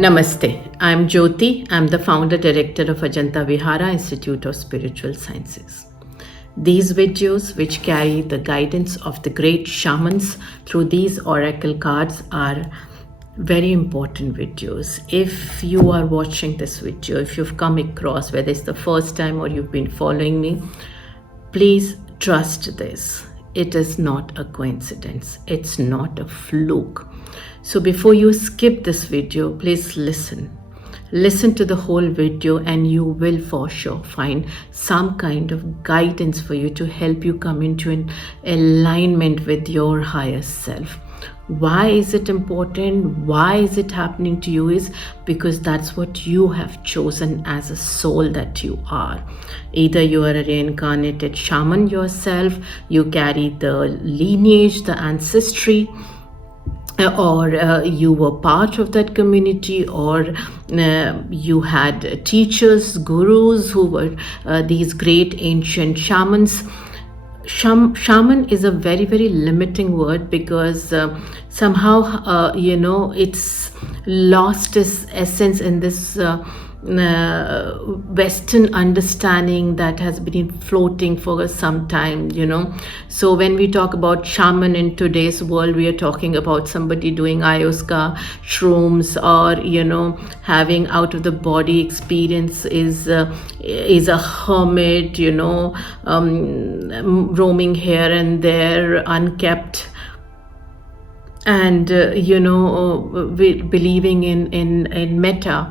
Namaste. I'm Jyoti. I'm the founder director of Ajanta Vihara Institute of Spiritual Sciences. These videos, which carry the guidance of the great shamans through these oracle cards, are very important videos. If you are watching this video, if you've come across, whether it's the first time or you've been following me, please trust this. It is not a coincidence. It's not a fluke. So before you skip this video, please listen. Listen to the whole video and you will for sure find some kind of guidance for you to help you come into an alignment with your higher self. Why is it important? Why is it happening to you? Is because that's what you have chosen as a soul that you are. Either you are a reincarnated shaman yourself, you carry the lineage, the ancestry, or you were part of that community, or you had teachers, gurus who were these great ancient shamans. Shaman is a very, very limiting word because somehow, it's lost its essence in this Western understanding that has been floating for some time, So when we talk about shaman in today's world, we are talking about somebody doing ayahuasca, shrooms, or, having out of the body experience, is a hermit, roaming here and there, unkept, and believing in metta.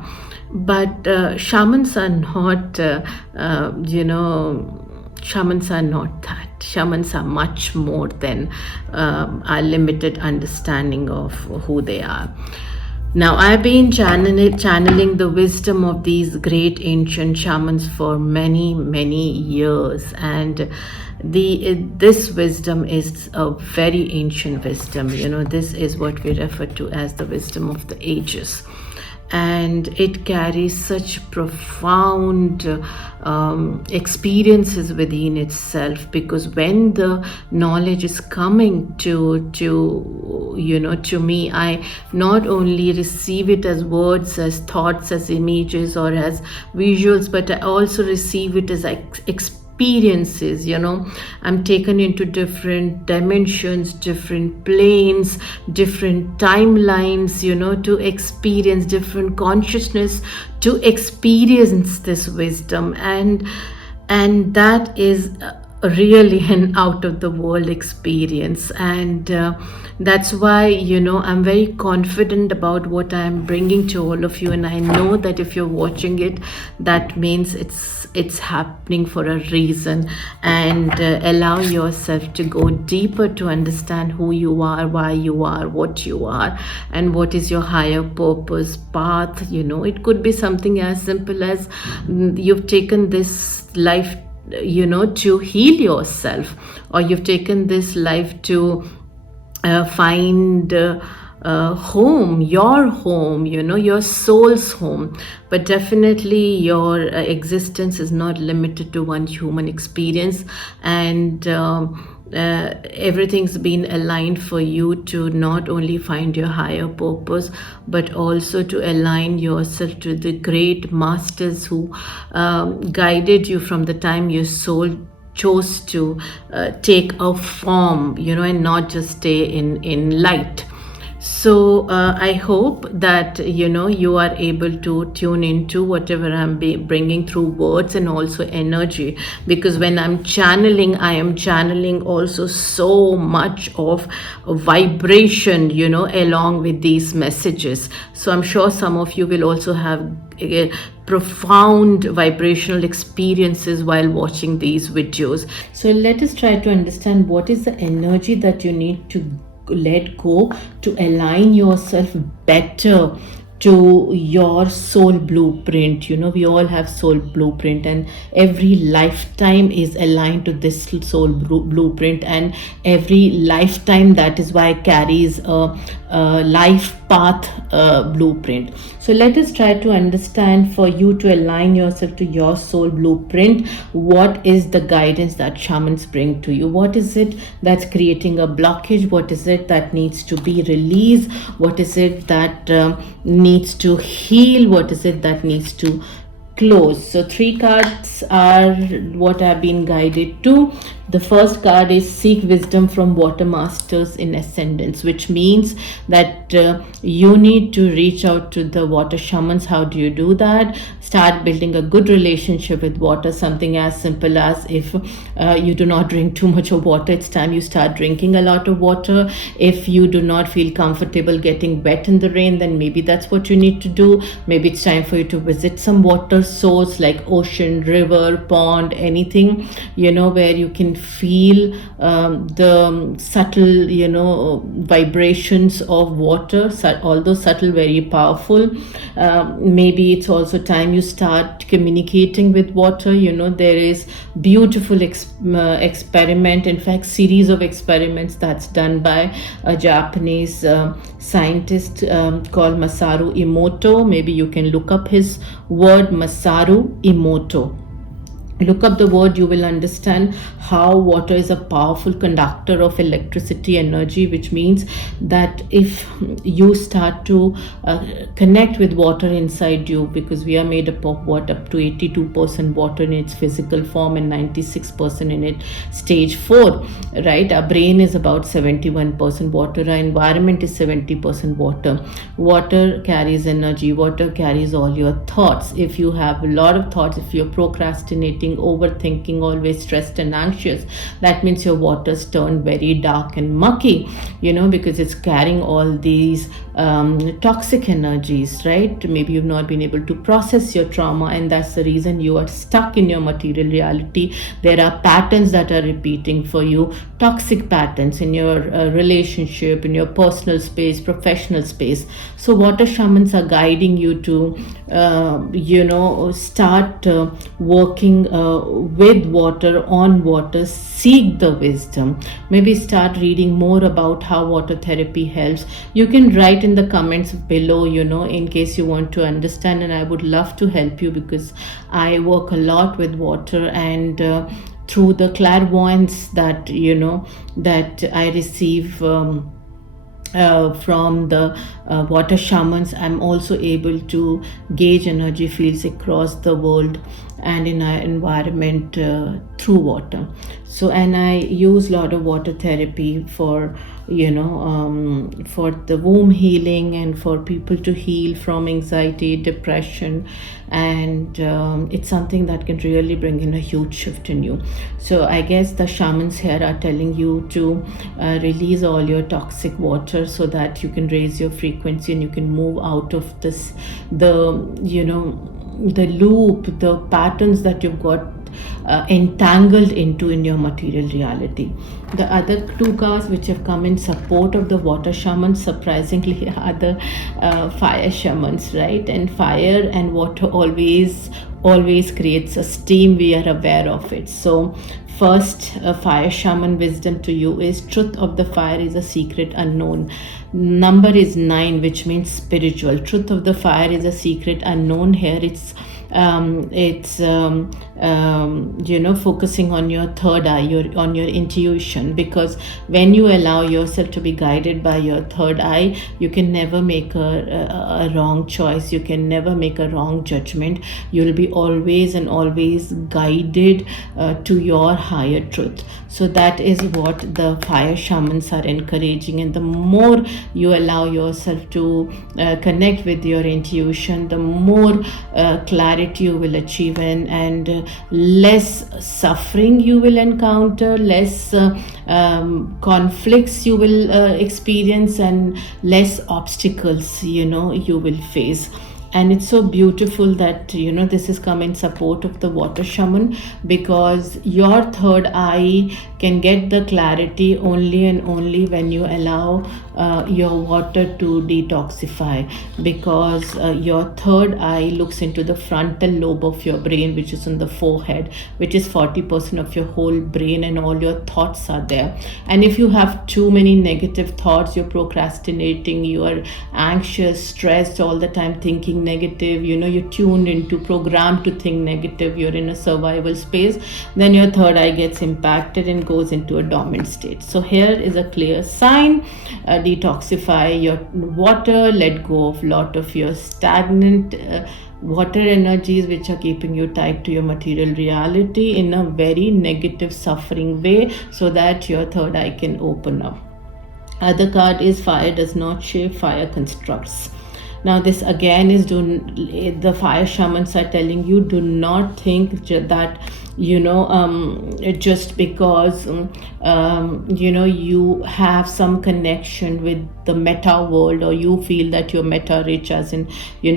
But shamans are not shamans are not that. Shamans are much more than our limited understanding of who they are. Now, I've been channeling the wisdom of these great ancient shamans for many, many years, and this wisdom is a very ancient wisdom. This is what we refer to as the wisdom of the ages. And it carries such profound experiences within itself, because when the knowledge is coming to me, I not only receive it as words, as thoughts, as images, or as visuals, but I also receive it as experiences. I'm taken into different dimensions, different planes, different timelines, to experience different consciousness, to experience this wisdom, and that is really an out of the world experience. And that's why I'm very confident about what I'm bringing to all of you, and I know that if you're watching it, that means it's happening for a reason. And allow yourself to go deeper to understand who you are, why you are, what you are, and what is your higher purpose path. It could be something as simple as you've taken this life to heal yourself, or you've taken this life to find home, your soul's home. But definitely your existence is not limited to one human experience, and everything's been aligned for you to not only find your higher purpose, but also to align yourself to the great masters who guided you from the time your soul chose to take a form, and not just stay in light. So I hope that you are able to tune into whatever I'm bringing through words and also energy, because when I'm channeling, I am channeling also so much of vibration along with these messages. So I'm sure some of you will also have profound vibrational experiences while watching these videos. So let us try to understand what is the energy that you need to let go to align yourself better to your soul blueprint. We all have soul blueprint, and every lifetime is aligned to this soul blueprint, and every lifetime, that is why, carries a life path blueprint. So let us try to understand, for you to align yourself to your soul blueprint, what is the guidance that shamans bring to you? What is it that's creating a blockage? What is it that needs to be released? What is it that needs needs to heal, what is it that needs to close. So 3 cards are what I've been guided to. The first card is seek wisdom from water masters in ascendance, which means that you need to reach out to the water shamans. How do you do that? Start building a good relationship with water. Something as simple as, if you do not drink too much of water, it's time you start drinking a lot of water. If you do not feel comfortable getting wet in the rain, then maybe that's what you need to do. Maybe it's time for you to visit some water source like ocean, river, pond, anything, where you can feel the subtle, vibrations of water, although subtle, very powerful. Maybe it's also time you start communicating with water. There is beautiful experiment, in fact series of experiments that's done by a Japanese scientist called Masaru Emoto. Maybe you can look up his word, Masaru Emoto. Look up the word, you will understand how water is a powerful conductor of electricity energy, which means that if you start to connect with water inside you, because we are made up of what, up to 82% water in its physical form and 96% in its stage 4, right? Our brain is about 71% water, our environment is 70% water. Water carries energy, water carries all your thoughts. If you have a lot of thoughts, if you're procrastinating, overthinking, always stressed and anxious, that means your water's turned very dark and mucky, because it's carrying all these toxic energies, right? Maybe you've not been able to process your trauma, and that's the reason you are stuck in your material reality. There are patterns that are repeating for you, toxic patterns in your relationship, in your personal space, professional space. So water shamans are guiding you to start working with water, on water, seek the wisdom. Maybe start reading more about how water therapy helps. You can write in the comments below, in case you want to understand, and I would love to help you, because I work a lot with water, and through the clairvoyance that that I receive from the water shamans, I'm also able to gauge energy fields across the world and in our environment through water. So, and I use a lot of water therapy for for the womb healing, and for people to heal from anxiety, depression, and it's something that can really bring in a huge shift in you. So I guess the shamans here are telling you to release all your toxic water, so that you can raise your frequency and you can move out of this, the loop, the patterns that you've got entangled into in your material reality. The other 2 cards which have come in support of the water shamans, surprisingly, are the fire shamans, right? And fire and water always creates a steam. We are aware of it. So first, fire shaman wisdom to you is, truth of the fire is a secret unknown. Number is 9, which means spiritual. Truth of the fire is a secret unknown. Here it's focusing on your third eye, on your intuition, because when you allow yourself to be guided by your third eye, you can never make a wrong choice, you can never make a wrong judgment. You'll be always and always guided to your higher truth. So that is what the fire shamans are encouraging, and the more you allow yourself to connect with your intuition, the more clarity you will achieve, and less suffering you will encounter, less conflicts you will experience, and less obstacles you will face. And it's so beautiful that this is come in support of the water shaman, because your third eye can get the clarity only and only when you allow your water to detoxify, because your third eye looks into the frontal lobe of your brain, which is on the forehead, which is 40% of your whole brain, and all your thoughts are there. And if you have too many negative thoughts, you're procrastinating, you are anxious, stressed all the time, thinking thinking negative, you're tuned into, programmed to think negative, you're in a survival space, then your third eye gets impacted and goes into a dormant state. So here is a clear sign. Detoxify your water, let go of lot of your stagnant water energies which are keeping you tied to your material reality in a very negative, suffering way, so that your third eye can open up. Other card is fire does not shape, fire constructs. Now this again is, the fire shamans are telling you, do not think that just because you have some connection with the meta world, or you feel that you're meta rich, as in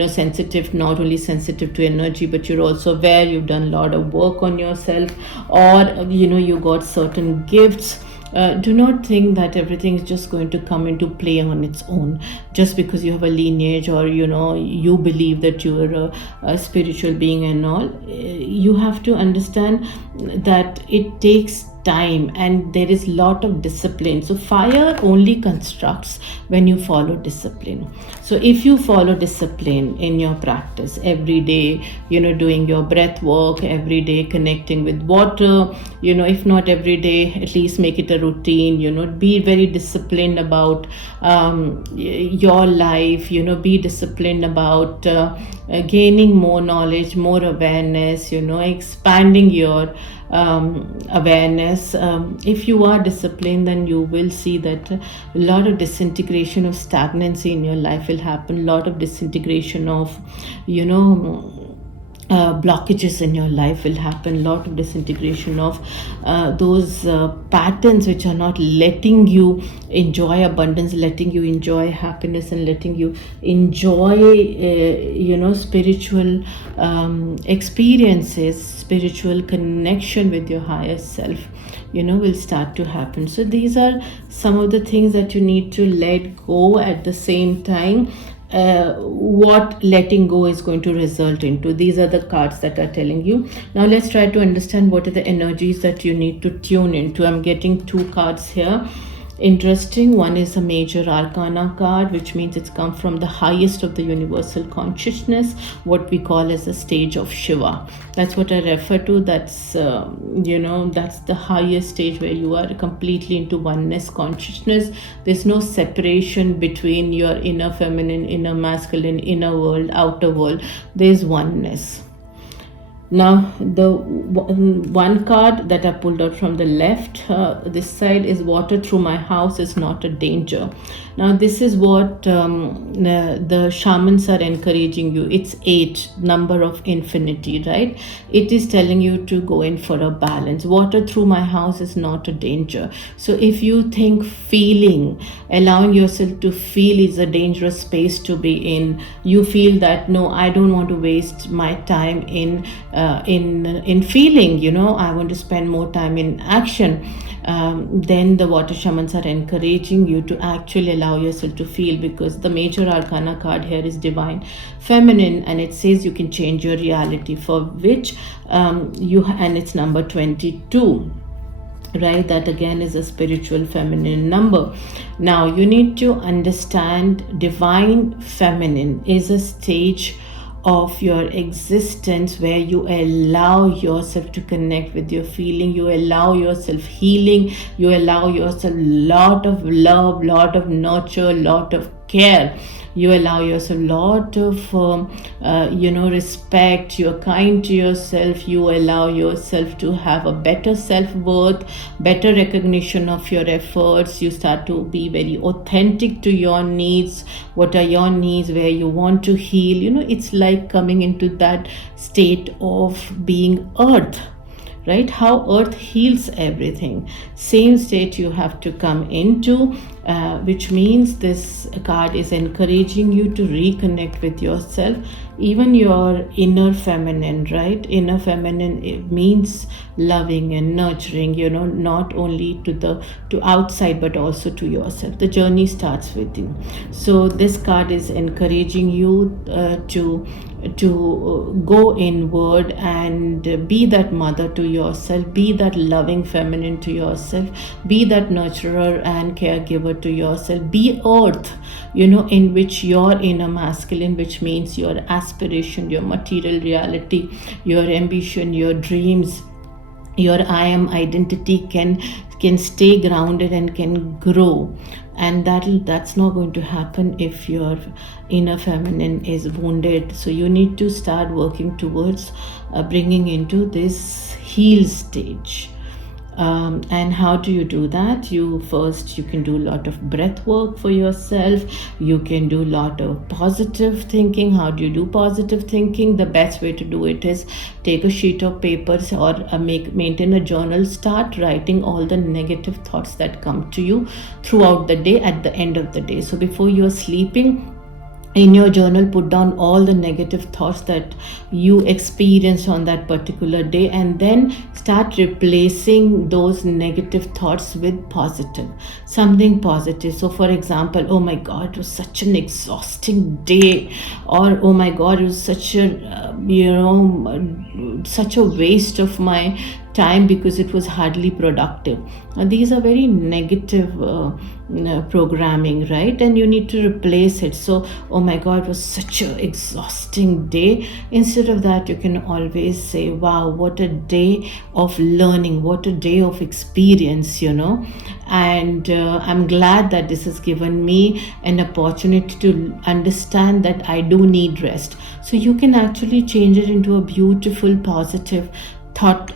sensitive, not only sensitive to energy, but you're also aware, you've done a lot of work on yourself, or you got certain gifts. Do not think that everything is just going to come into play on its own just because you have a lineage, or you believe that you are a spiritual being and all. You have to understand that it takes time and there is lot of discipline. So fire only constructs when you follow discipline. So if you follow discipline in your practice every day, doing your breath work every day, connecting with water, if not every day, at least make it a routine, be very disciplined about your life, be disciplined about gaining more knowledge, more awareness, expanding your awareness. If you are disciplined, then you will see that a lot of disintegration of stagnancy in your life will happen, a lot of disintegration of blockages in your life will happen, a lot of disintegration of those patterns which are not letting you enjoy abundance, letting you enjoy happiness, and letting you enjoy spiritual experiences, spiritual connection with your higher self will start to happen. So these are some of the things that you need to let go. At the same time, what letting go is going to result into. These are the cards that are telling you. Now let's try to understand what are the energies that you need to tune into. I'm getting two cards here. Interesting. One is a major arcana card, which means it's come from the highest of the universal consciousness, what we call as the stage of Shiva. That's what I refer to. That's that's the highest stage where you are completely into oneness consciousness. There's no separation between your inner feminine, inner masculine, inner world, outer world. There's oneness. Now the one card that I pulled out from the left, this side, is water through my house is not a danger. Now this is what the shamans are encouraging you. It's 8, number of infinity, right? It is telling you to go in for a balance. Water through my house is not a danger. So if you think feeling, allowing yourself to feel is a dangerous space to be in, you feel that no, I don't want to waste my time in feeling, I want to spend more time in action, then the water shamans are encouraging you to actually allow yourself to feel, because the major arcana card here is divine feminine, and it says you can change your reality, for which and it's number 22. Right, that again is a spiritual feminine number. Now you need to understand divine feminine is a stage of your existence where you allow yourself to connect with your feeling, you allow yourself healing, you allow yourself lot of love, lot of nurture, lot of care. You allow yourself a lot of respect, you're kind to yourself, you allow yourself to have a better self-worth, better recognition of your efforts. You start to be very authentic to your needs. What are your needs, where you want to heal? It's like coming into that state of being earth, right? How earth heals everything. Same state you have to come into, which means this card is encouraging you to reconnect with yourself, even your inner feminine, right? Inner feminine, it means loving and nurturing, not only to outside but also to yourself. The journey starts with you. So this card is encouraging you to go inward and be that mother to yourself, be that loving feminine to yourself, be that nurturer and caregiver to yourself, be earth, in which your inner masculine, which means your aspiration, your material reality, your ambition, your dreams, your I am identity can stay grounded and can grow. And that's not going to happen if your inner feminine is wounded. So you need to start working towards bringing into this heal stage. And how do you do that? You can do a lot of breath work for yourself. You can do a lot of positive thinking. How do you do positive thinking? The best way to do it is take a sheet of paper or maintain a journal. Start writing all the negative thoughts that come to you throughout the day at the end of the day. So before you're sleeping, in your journal, put down all the negative thoughts that you experienced on that particular day, and then start replacing those negative thoughts with something positive. So for example, oh my god, it was such an exhausting day, or oh my god, it was such a such a waste of my time because it was hardly productive. And these are very negative programming, right? And you need to replace it. So oh my god, it was such an exhausting day. Instead of that, you can always say, wow, what a day of learning, what a day of experience, and I'm glad that this has given me an opportunity to understand that I do need rest. So you can actually change it into a beautiful positive thought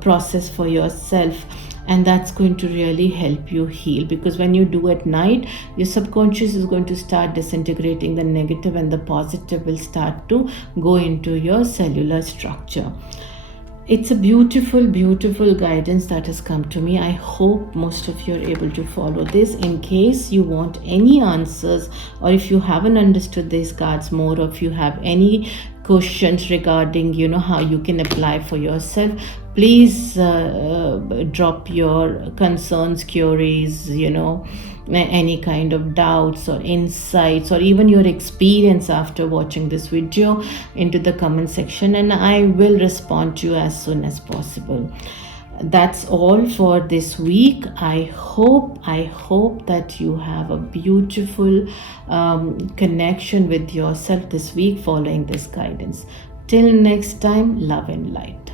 process for yourself, and that's going to really help you heal, because when you do at night, your subconscious is going to start disintegrating the negative, and the positive will start to go into your cellular structure. It's a beautiful, beautiful guidance that has come to me. I hope most of you are able to follow this. In case you want any answers, or if you haven't understood these cards more, or if you have any questions regarding how you can apply for yourself, please drop your concerns, queries, any kind of doubts or insights, or even your experience after watching this video into the comment section, and I will respond to you as soon as possible. That's all for this week. I hope that you have a beautiful connection with yourself this week following this guidance. Till next time, love and light.